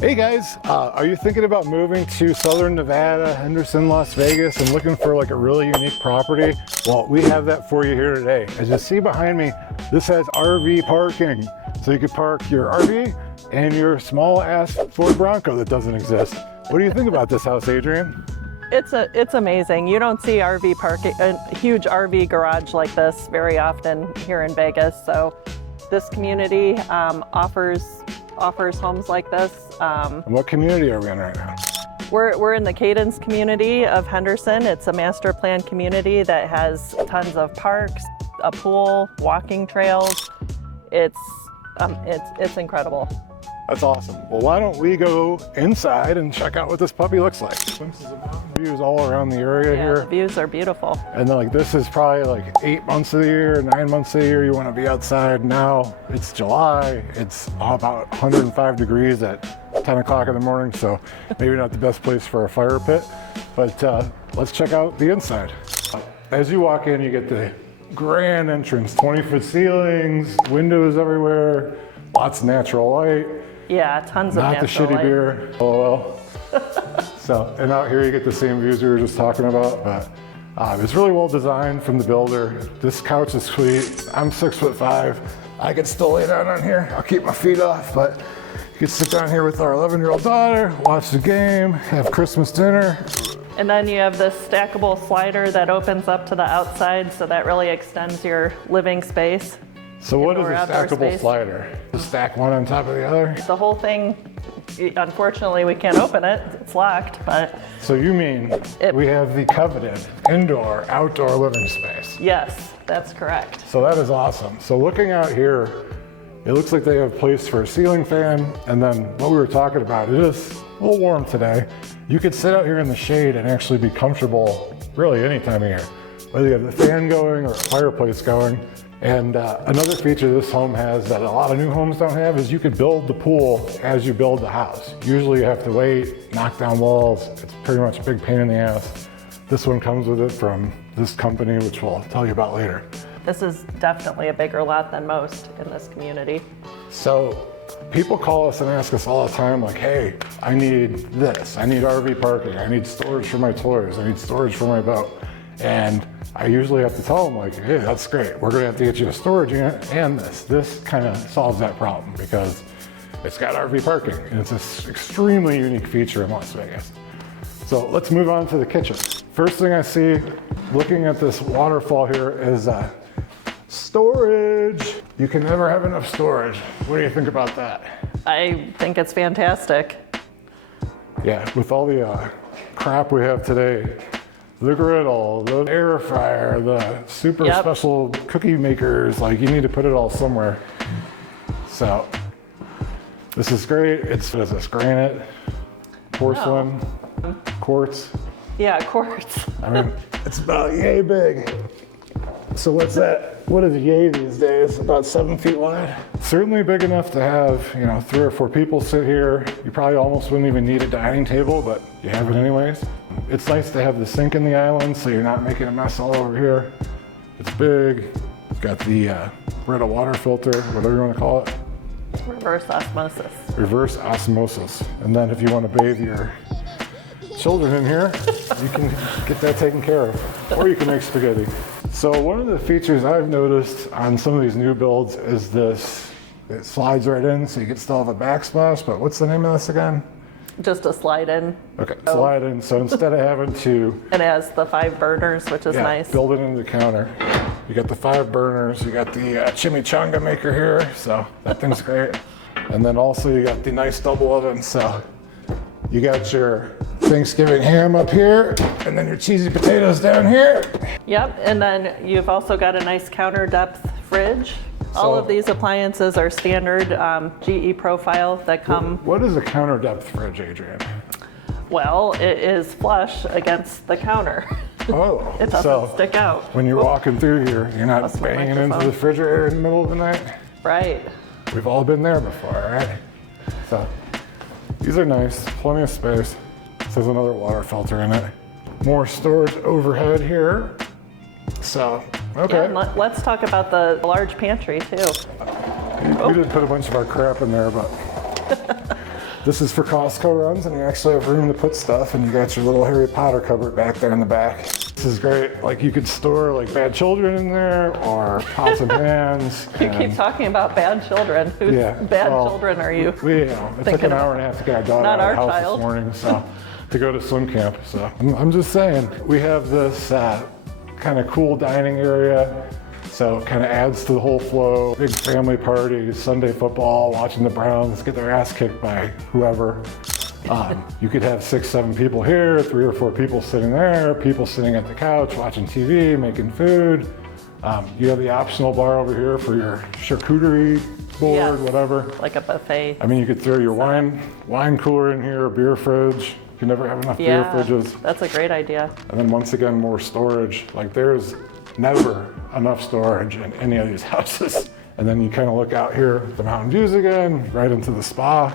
Hey guys, are you thinking about moving to Southern Nevada, Henderson, Las Vegas, and looking for like a really unique property? Well, we have that for you here today. As you see behind me, this has RV parking. So you could park your RV and your small ass Ford Bronco that doesn't exist. What do you think about this house, Adrianne? It's amazing. You don't see RV parking, a huge RV garage like this very often here in Vegas. So this community offers homes like this. And what community are we in right now? We're in the Cadence community of Henderson. It's a master plan community that has tons of parks, a pool, walking trails. It's incredible. That's awesome. Well, why don't we go inside and check out what this puppy looks like? Glimpses of mountain views all around the area here. The views are beautiful. And then, like, this is probably like 8 months of the year, 9 months of the year you want to be outside. Now it's July. It's about 105 degrees at 10 o'clock in the morning, so maybe not the best place for a fire pit. But let's check out the inside. As you walk in, you get the grand entrance, 20-foot ceilings, windows everywhere, lots of natural light. Yeah, tons of natural light. Not the shitty light. beer. Oh well. So, and out here you get the same views we were just talking about, but it's really well designed from the builder. This couch is sweet. I'm 6'5". I could still lay down on here. I'll keep my feet off, but you could sit down here with our 11-year-old daughter, watch the game, have Christmas dinner. And then you have this stackable slider that opens up to the outside, so that really extends your living space. So what is a stackable slider? To stack one on top of the other? The whole thing, unfortunately, we can't open it. It's locked, but... So you mean we have the coveted indoor, outdoor living space? Yes, that's correct. So that is awesome. So looking out here, it looks like they have a place for a ceiling fan, and then what we were talking about, it is a little warm today. You could sit out here in the shade and actually be comfortable really any time of year, whether you have the fan going or a fireplace going. And another feature this home has that a lot of new homes don't have is you could build the pool as you build the house. Usually you have to wait, knock down walls. It's pretty much a big pain in the ass. This one comes with it from this company, which we'll tell you about later. This is definitely a bigger lot than most in this community. So people call us and ask us all the time, like, hey, I need this. I need RV parking. I need storage for my toys. I need storage for my boat. And I usually have to tell them, like, hey, that's great. We're gonna have to get you a storage unit and this. This kind of solves that problem because it's got RV parking and it's an extremely unique feature in Las Vegas. So let's move on to the kitchen. First thing I see looking at this waterfall here is storage. You can never have enough storage. What do you think about that? I think it's fantastic. Yeah, with all the crap we have today, the griddle, the air fryer, the super special cookie makers, like you need to put it all somewhere. So this is great. It's, what is this, granite, porcelain, quartz? Yeah, quartz. I mean, it's about yay big. So what's that? What is yay these days? About 7 feet wide? Certainly big enough to have, 3 or 4 people sit here. You probably almost wouldn't even need a dining table, but you have it anyways. It's nice to have the sink in the island so you're not making a mess all over here. It's big. It's got the Brita water filter, whatever you want to call it. Reverse osmosis. Reverse osmosis. And then if you want to bathe your children in here, you can get that taken care of. Or you can make spaghetti. So one of the features I've noticed on some of these new builds is this. It slides right in, so you can still have a backsplash, but what's the name of this again? Just a slide in. Okay, slide in. So instead of having to... It has the 5 burners, which is nice. Build it into the counter. You got the 5 burners, you got the chimichanga maker here, so that thing's great. And then also you got the nice double oven, so you got your Thanksgiving ham up here, and then your cheesy potatoes down here. Yep, and then you've also got a nice counter depth fridge. All of these appliances are standard GE profile that come... What is a counter depth fridge, Adrianne? Well, it is flush against the counter. Oh, it doesn't stick out. When you're walking through here, you're not banging into the refrigerator in the middle of the night? Right. We've all been there before, right? So these are nice, plenty of space. This has another water filter in it. More storage overhead here. So, okay. Yeah, let's talk about the large pantry too. We did put a bunch of our crap in there, but This is for Costco runs, and you actually have room to put stuff, and you got your little Harry Potter cupboard back there in the back. This is great. Like you could store like bad children in there or pots and pans. You keep talking about bad children. Whose bad children are you? It took an hour and a half to get our daughter out of the house this morning, so to go to swim camp. So I'm just saying, we have this kind of cool dining area. So it kind of adds to the whole flow. Big family parties, Sunday football, watching the Browns get their ass kicked by whoever. You could have 6, 7 people here, 3 or 4 people sitting there, people sitting at the couch watching TV, making food. You have the optional bar over here for your charcuterie board, whatever. Like a buffet. I mean, you could throw your wine cooler in here, a beer fridge. You can never have enough beer fridges. That's a great idea. And then once again, more storage. Like there's never enough storage in any of these houses. And then you kind of look out here at the mountain views again, right into the spa.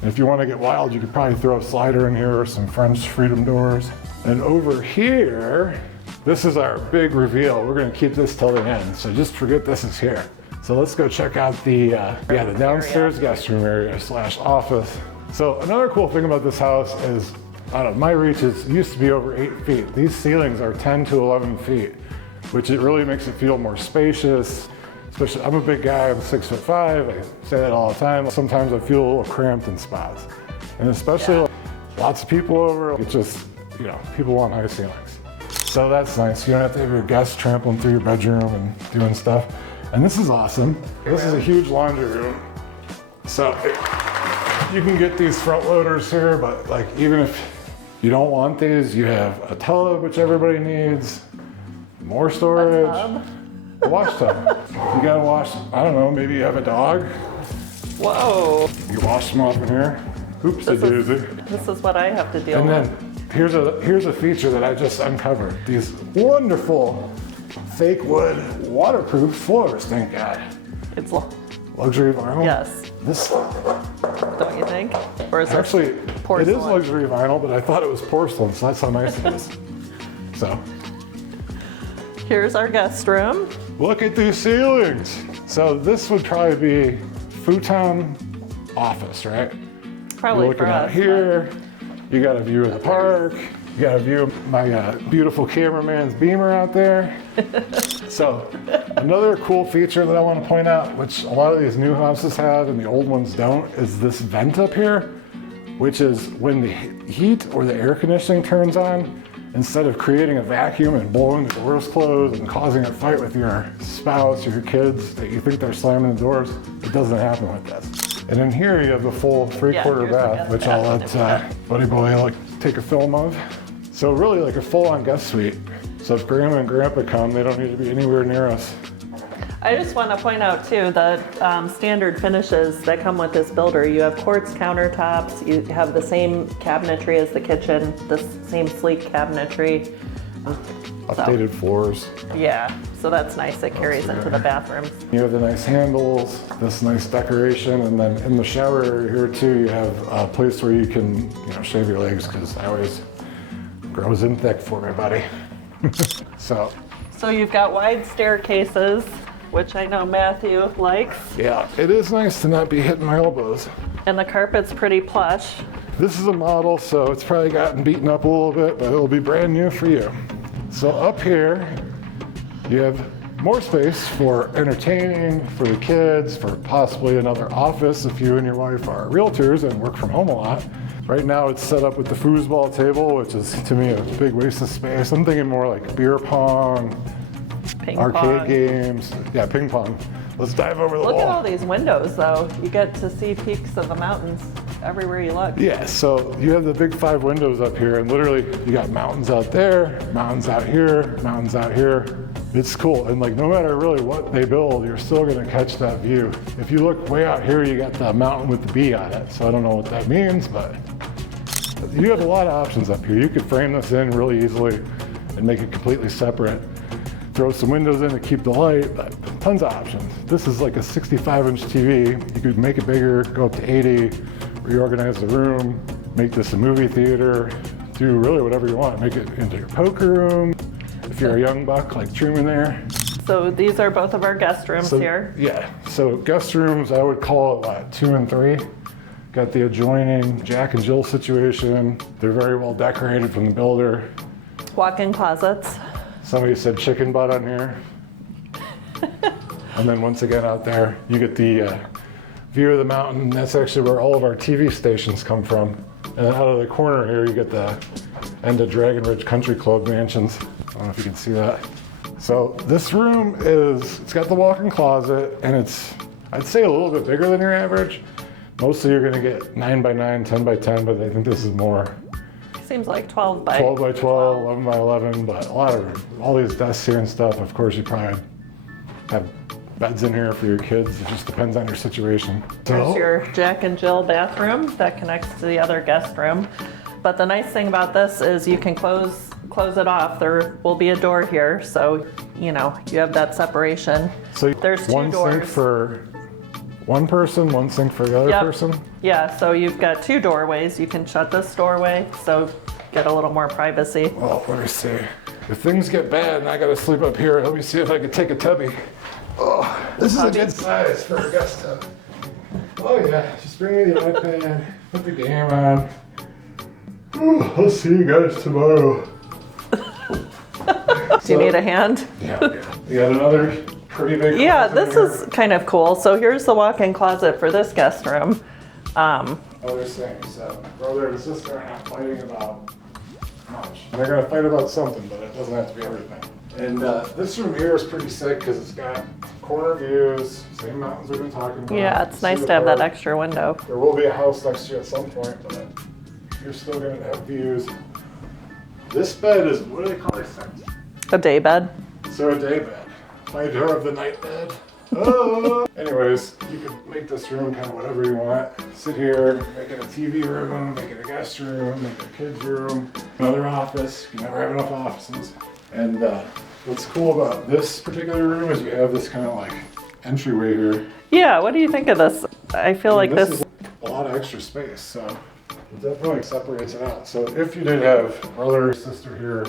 And if you want to get wild, you could probably throw a slider in here or some French freedom doors. And over here, this is our big reveal. We're going to keep this till the end, so just forget this is here. So let's go check out the downstairs guest room area / office. So another cool thing about this house is, out of my reach, it used to be over 8 feet. These ceilings are 10 to 11 feet, which it really makes it feel more spacious. Especially, I'm a big guy, I'm 6'5", I say that all the time. Sometimes I feel a little cramped in spots. And especially lots of people over, it just, people want high ceilings. So that's nice. You don't have to have your guests trampling through your bedroom and doing stuff. And this is awesome. This is a huge laundry room. So you can get these front loaders here, but like even if you don't want these, you have a tub, which everybody needs, more storage. A wash tub. You gotta wash, I don't know, maybe you have a dog. Whoa. You wash them off in here. Oops, a doozy. This is what I have to deal with. And then here's a feature that I just uncovered. These wonderful fake wood waterproof floors, thank God. It's luxury vinyl? Yes. This, don't you think? Or is actually, porcelain? It is luxury vinyl, but I thought it was porcelain, so that's how nice it is. So. Here's our guest room. Look at these ceilings. So this would probably be futon office, right? Probably. You're looking out here. You got a view of the park. You got a view of my beautiful cameraman's beamer out there. So another cool feature that I want to point out, which a lot of these new houses have and the old ones don't, is this vent up here, which is when the heat or the air conditioning turns on, instead of creating a vacuum and blowing the doors closed and causing a fight with your spouse or your kids that you think they're slamming the doors, it doesn't happen with this. And in here you have the full 3/4 bath, which I'll let Buddy Boy take a film of. So really like a full-on guest suite. So if Grandma and Grandpa come, they don't need to be anywhere near us. I just want to point out too the standard finishes that come with this builder. You have quartz countertops, you have the same cabinetry as the kitchen, the same sleek cabinetry. Updated floors. Yeah, so that's nice. It carries into the bathrooms. You have the nice handles, this nice decoration, and then in the shower area here too, you have a place where you can shave your legs, because I always grows in thick for me, buddy. So you've got wide staircases, which I know Matthew likes. Yeah, it is nice to not be hitting my elbows. And the carpet's pretty plush. This is a model, so it's probably gotten beaten up a little bit, but it'll be brand new for you. So up here, you have more space for entertaining, for the kids, for possibly another office if you and your wife are realtors and work from home a lot. Right now it's set up with the foosball table, which is to me a big waste of space. I'm thinking more like beer pong, arcade games. Yeah, ping pong. Let's dive over the wall. Look at all these windows though. You get to see peaks of the mountains everywhere you look. Yeah, so you have the big 5 windows up here, and literally you got mountains out there, mountains out here, mountains out here. It's cool, and no matter really what they build, you're still gonna catch that view. If you look way out here, you got the mountain with the B on it, so I don't know what that means, but you have a lot of options up here. You could frame this in really easily and make it completely separate. Throw some windows in to keep the light, but tons of options. This is like a 65-inch TV. You could make it bigger, go up to 80, reorganize the room, make this a movie theater, do really whatever you want. Make it into your poker room. If you're a young buck like Truman there. So these are both of our guest rooms here. Yeah, so guest rooms, I would call it 2 and 3. Got the adjoining Jack and Jill situation. They're very well decorated from the builder. Walk-in closets. Somebody said chicken butt on here. And then once again out there, you get the view of the mountain. That's actually where all of our TV stations come from. And out of the corner here, you get the end of Dragon Ridge Country Club mansions. I don't know if you can see that. So this room it's got the walk-in closet, and it's, I'd say, a little bit bigger than your average. Mostly you're gonna get 9 by 9, 10 by 10, but I think this is more. Seems like 12 by 12 by 12, 11 by 11, but a lot of, all these desks here and stuff, of course you probably have beds in here for your kids. It just depends on your situation. There's your Jack and Jill bathroom that connects to the other guest room. But the nice thing about this is you can close it off. There will be a door here, so you have that separation. So there's 2 one doors. Sink for one person, one sink for the other person? Yeah, so you've got 2 doorways. You can shut this doorway, so get a little more privacy. Well, let me see. If things get bad and I gotta sleep up here, let me see if I can take a tubby. Oh, this is a good size for a guest tub. Oh yeah, just bring me the iPad, put the game on. Ooh, I'll see you guys tomorrow. Do you need a hand? Yeah. We got another pretty big. Yeah, this is kind of cool. So here's the walk-in closet for this guest room. Other things. So brother and sister are not fighting about much. They're gonna fight about something, but it doesn't have to be everything. And this room here is pretty sick because it's got corner views, same mountains we've been talking about. Yeah, it's nice to have that extra window. There will be a house next to you at some point, but you're still gonna have views. This bed is, what do they call these things? A day bed. So a day bed. My door of the night bed. Oh. Anyways, you can make this room kind of whatever you want. Sit here, make it a TV room, make it a guest room, make it a kid's room, another office. You never have enough offices. And what's cool about this particular room is you have this kind of like entryway here. Yeah, what do you think of this? I feel like this is a lot of extra space, so it definitely separates it out. So if you did have brother or sister here,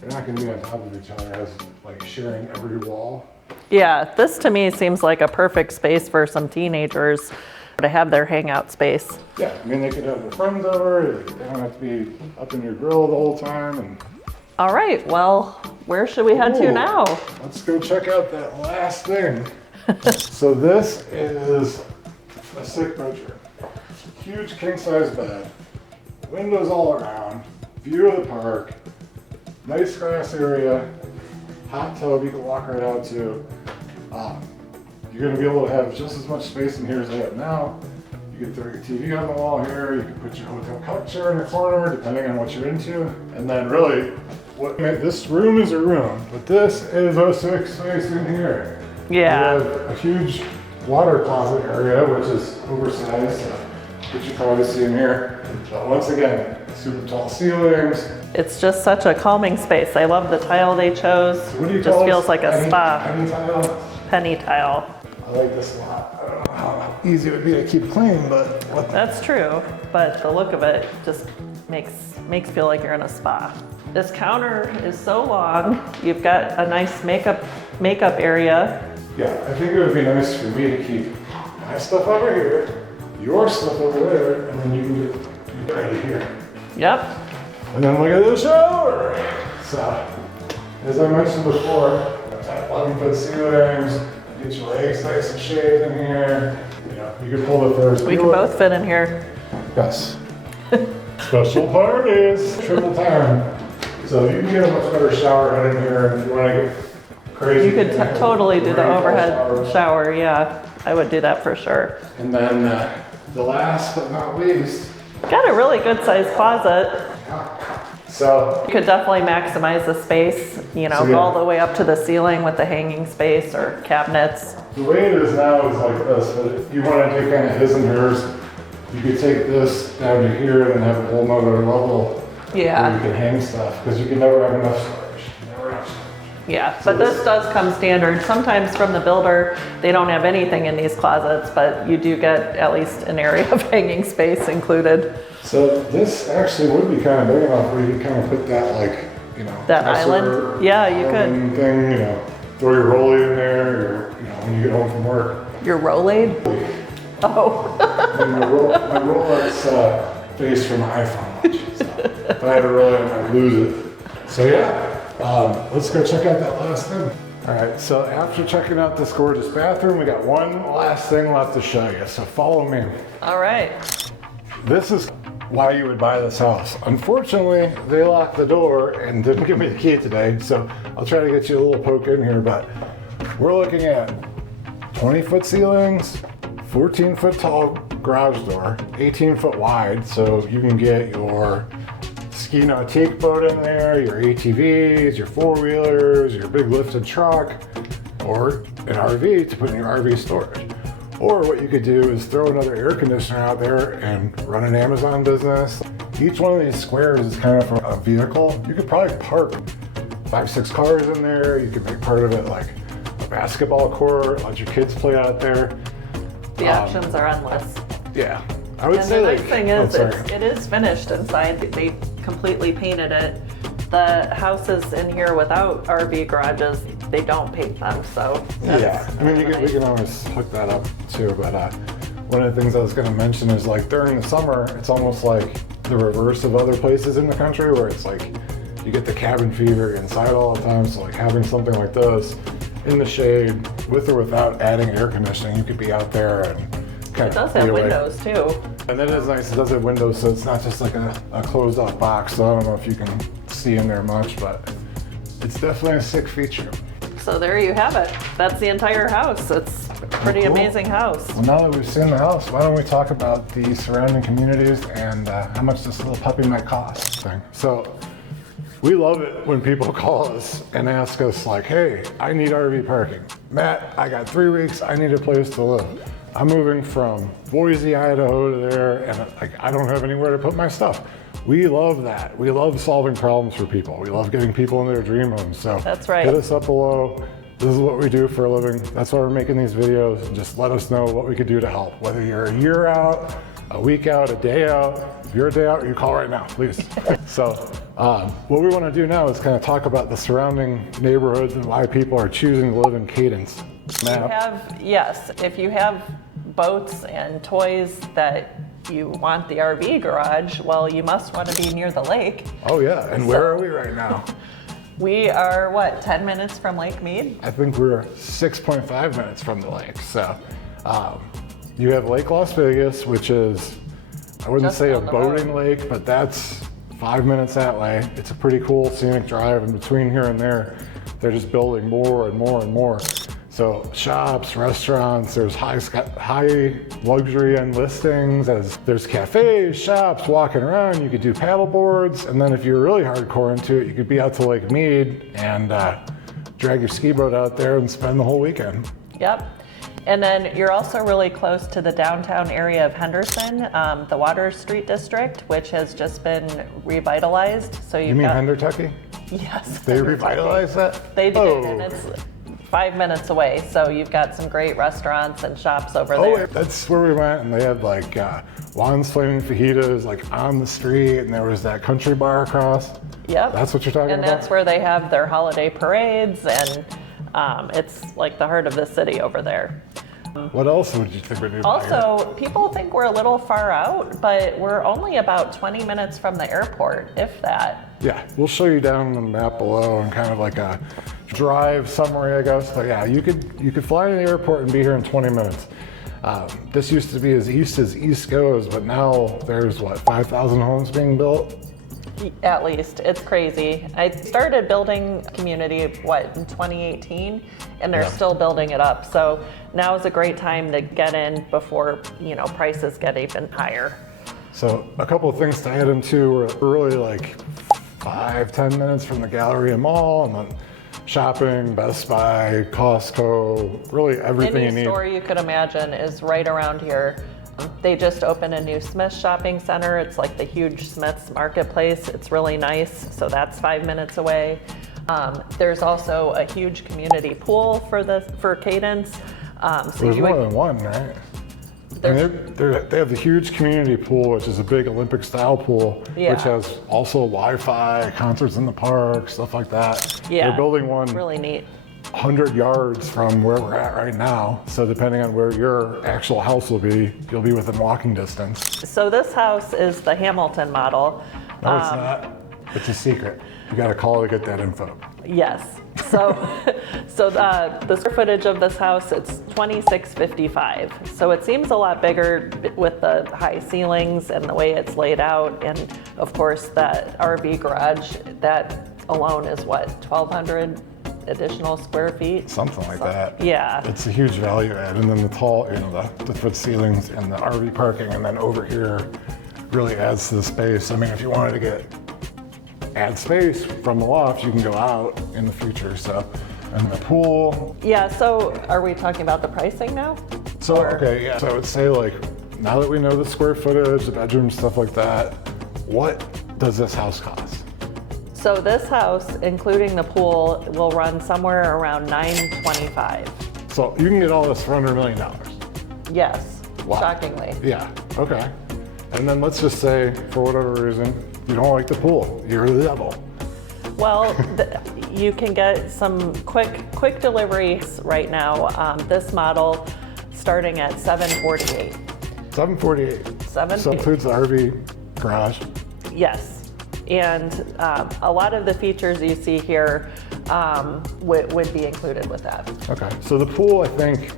you're not going to be on top of each other as like sharing every wall. Yeah, this to me seems like a perfect space for some teenagers to have their hangout space. Yeah, I mean they could have their friends over. They don't have to be up in your grill the whole time. And all right, well, where should we head to now? Let's go check out that last thing. So this is a sick bedroom. Huge king-size bed, windows all around, view of the park, nice grass area, hot tub you can walk right out to. You're going to be able to have just as much space in here as they have now. You can throw your TV on the wall here, you can put your hotel couch chair in the corner, depending on what you're into. And then really, this room is a room, but this is a sick space in here. Yeah. You have a huge water closet area, which is oversized, which you probably see in here. But once again, super tall ceilings. It's just such a calming space. I love the tile they chose. What do you It just call feels this? like a spa. Penny tile? Penny tile. I like this a lot. I don't know how easy it would be to keep clean, but That's true, but the look of it just makes feel like you're in a spa. This counter is so long. You've got a nice makeup area. yeah, I think it would be nice for me to keep my stuff over here, your stuff over there, and then you can get ready here. Yep. And then look at the shower. So, as I mentioned before, 11-foot ceilings, get your legs nice and shaved in here. You can pull the Ferris We can wheel. both fit in here. Yes. Special parties, triple time. So you can get a much better shower head in here if you want to get crazy. You could totally do the overhead shower. Yeah, I would do that for sure. And then the last but not least. Got a really good sized closet. So You could definitely maximize the space, go all the way up to the ceiling with the hanging space or cabinets. the way it is now is like this, but if you want to do kind of his and hers, you could take this down to here and then have a whole nother level where you Yeah, can hang stuff, because you can never have enough storage. Never enough storage. yeah, but this does come standard. Sometimes from the builder, they don't have anything in these closets, but you do get at least an area of hanging space included. So this actually would be kind of big enough where you could kind of put that That dresser, island? Yeah, you could. island thing, throw your rollie in there, or when you get home from work. Your Rolade? Oh. My Rolex face for my iPhone watch. So if I had to roll it, I'd lose it. So yeah, let's go check out that last thing. All right, so after checking out this gorgeous bathroom, we got one last thing left to show you. So follow me. All right. This is why you would buy this house. Unfortunately, they locked the door and didn't give me the key today, so I'll try to get you a little poke in here, but we're looking at 20-foot ceilings, 14-foot tall garage door, 18-foot wide, so you can get your ski nautique boat in there, your ATVs, your four-wheelers, your big lifted truck, or an RV to put in your RV storage. Or what you could do is throw another air conditioner out there and run an Amazon business. Each one of these squares is kind of a vehicle. You could probably park 5-6 cars in there. You could make part of it like a basketball court, let your kids play out there. The options are endless. Yeah, I would And say the nice thing is, sorry. it is finished inside. They completely painted it. The houses in here without RV garages, they don't paint them, so Yeah, I mean, we nice. can always hook that up too, but one of the things I was gonna mention is like during the summer, it's almost like the reverse of other places in the country where it's like you get the cabin fever inside all the time, so like having something like this in the shade with or without adding air conditioning, you could be out there and kind It does of have windows too. And that is nice, it does have windows, so it's not just like a closed off box, so I don't know if you can see in there much, but it's definitely a sick feature. So there you have it. That's the entire house. It's a pretty Cool. amazing house. Well, now that we've seen the house, why don't we talk about the surrounding communities and how much this little puppy might cost thing. So we love it when people call us and ask us like, hey, I need RV parking. Matt, I got 3 weeks, I need a place to live. I'm moving from Boise, Idaho to there, and like I don't have anywhere to put my stuff. We love that. We love solving problems for people. We love getting people in their dream homes. So That's right. hit us up below. This is what we do for a living. That's why we're making these videos. Just let us know what we could do to help. Whether you're a year out, a week out, a day out. If you're a day out, you call right now, please. So what we want to do now is kind of talk about the surrounding neighborhoods and why people are choosing to live in Cadence. Matt. Yes, if you have boats and toys that you want the RV garage, well, you must want to be near the lake. Oh yeah, and where are we right now? We are, what, 10 minutes from Lake Mead? I think we're 6.5 minutes from the lake. So you have Lake Las Vegas, which is, I wouldn't Just say a down the boating road. lake, but that's 5 minutes that way. It's a pretty cool scenic drive, and between here and there, they're just building more and more and more. So shops, restaurants, there's high luxury end listings, as there's cafes, shops, walking around, you could do paddle boards, and then if you're really hardcore into it, you could be out to Lake Mead and drag your ski boat out there and spend the whole weekend. Yep. And then you're also really close to the downtown area of Henderson, the Water Street District, which has just been revitalized. So You mean Hendertucky? Yes. They revitalized that? They did, Oh. and it's 5 minutes away. So you've got some great restaurants and shops over Oh, there. wait, that's where we went, and they had like Juan's Flaming Fajitas like on the street, and there was that country bar across. Yep. That's what you're talking And about? that's where they have their holiday parades, and it's like the heart of the city over there. What else would you think we do? Also, people think we're a little far out, but we're only about 20 minutes from the airport, if that. Yeah, we'll show you down on the map below and kind of like a drive summary, I guess. But yeah, you could fly to the airport and be here in 20 minutes. This used to be as east goes, but now there's what, 5,000 homes being built? At least. It's crazy. I started building community, in 2018, and they're Yeah. still building it up. So now is a great time to get in before, prices get even higher. So a couple of things to add into, we're really like 5-10 minutes from the Galleria Mall, and then shopping, Best Buy, Costco, really everything you Any need. store you could imagine is right around here. They just opened a new Smith's shopping center. It's like the huge Smith's marketplace. It's really nice. So that's 5 minutes away. There's also a huge community pool for Cadence. There's more than one, right? And they have the huge community pool, which is a big Olympic style pool, Yeah. which has also Wi-Fi, concerts in the park, stuff like that. Yeah, They're building one really neat. 100 yards from where we're at right now. So depending on where your actual house will be, you'll be within walking distance. So this house is the Hamilton model. No, it's not. It's a secret. You got to call to get that info. Yes. So, the square footage of this house, it's 2655. So it seems a lot bigger with the high ceilings and the way it's laid out. And of course, that RV garage, that alone is what, 1,200 additional square feet? Something like that. Yeah. It's a huge value add. And then the tall, the foot ceilings and the RV parking, and then over here really adds to the space. I mean, if you wanted to add space from the loft, you can go out in the future. So, and the pool. Yeah, so are we talking about the pricing now? So, okay, yeah. So I would say, like, now that we know the square footage, the bedrooms, stuff like that, what does this house cost? So this house, including the pool, will run somewhere around $925. So you can get all this for under $1 million. Yes, Wow. shockingly. Yeah, okay. And then let's just say, for whatever reason, you don't like the pool, you're the devil. Well, you can get some quick deliveries right now. This model starting at $748. $748. So includes the RV garage. Yes, and a lot of the features you see here would be included with that. Okay, so the pool, I think,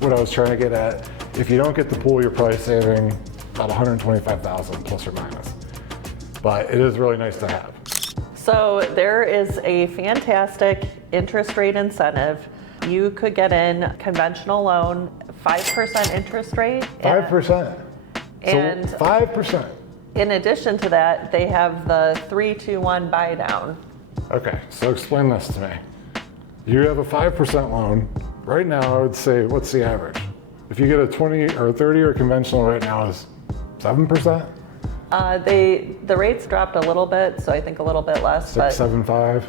what I was trying to get at, if you don't get the pool, you're probably saving about $125,000 plus or minus. But it is really nice to have. So there is a fantastic interest rate incentive. You could get in conventional loan, 5% interest rate. 5%. And so 5%. In addition to that, they have the 3-2-1 buy down. Okay, so explain this to me. You have a 5% loan. Right now, I would say, what's the average? If you get a 20 or 30 or conventional right now is 7%? The rates dropped a little bit, so I think a little bit less. 6.75.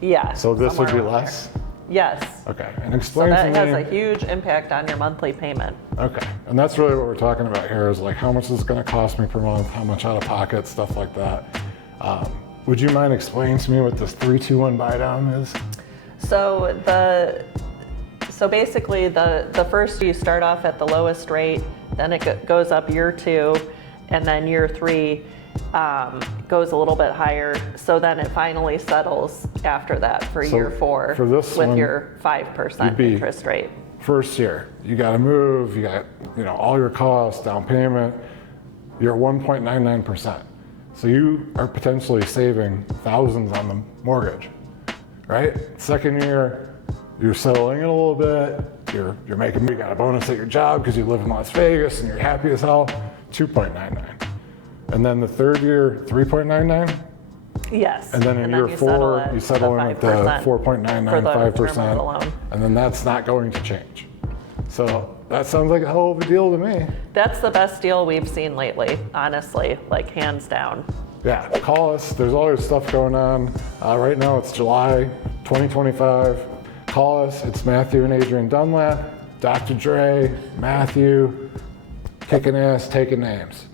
Yeah. So this would be somewhere around less. there. Yes. Okay, and So explain to that me. has a huge impact on your monthly payment. Okay, and that's really what we're talking about here is like how much is it going to cost me per month, how much out of pocket, stuff like that. Would you mind explaining to me what this 3-2-1 buy down is? So basically the first you start off at the lowest rate, then it goes up year 2, and then year 3 goes a little bit higher. So then it finally settles after that for year 4 for this with one, your 5% interest rate. First year, you got to move, you got all your costs, down payment, you're 1.99%. So you are potentially saving thousands on the mortgage, right? Second year, you're settling in a little bit, you got a bonus at your job because you live in Las Vegas and you're happy as hell, 2.99. And then the third year, 3.99? Yes. And then in year 4, you settle in at the 4.995%. And then that's not going to change. So that sounds like a hell of a deal to me. That's the best deal we've seen lately, honestly, like hands down. Yeah, call us. There's all this stuff going on. Right now it's July 2025. Call us. It's Matthew and Adrianne Dunlap, Dr. Dre, Matthew, kicking ass, taking names.